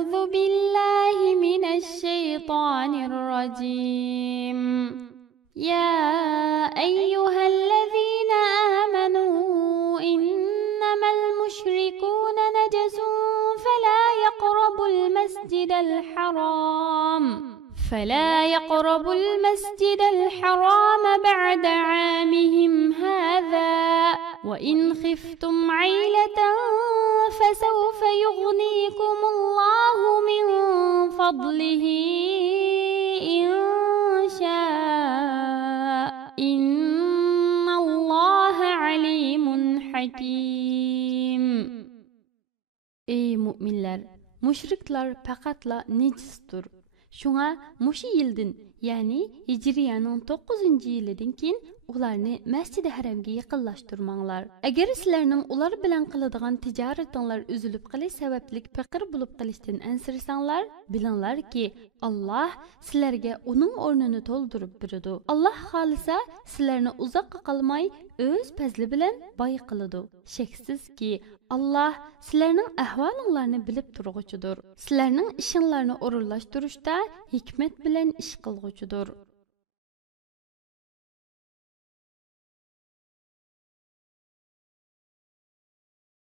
أعوذ بالله من الشيطان الرجيم يا أيها الذين آمنوا إنما المشركون نجس فلا يقربوا المسجد الحرام بعد عامهم هذا وإن خفتم عيلة فسوف يغنيكم الله من فضله إن شاء إن الله عليم حكيم. Ey müminler, müşrikler faqatla necisdir. Şuna muşu yildin, yani Hicriyanın 9. yilidan keyin ularni Masjid-i Haramga yaqinlashtirmanglar. Agar sizlarning ular bilan qiladigan tijoratinglar uzilib qolish sababli faqir bo'lib qolishdan ansirasanglar, bilinglarki, Alloh sizlarga uning o'rnini to'ldirib beradi. Alloh xolisa sizlarni uzoqqa qolmay o'z fazli bilan boy qiladi. Shaksizki, Alloh sizlarning ahvolinglarni bilib turg'uchidir. Sizlarning ishinglarni o'rinlashtirishda hikmat bilan ish qilg'uchidir.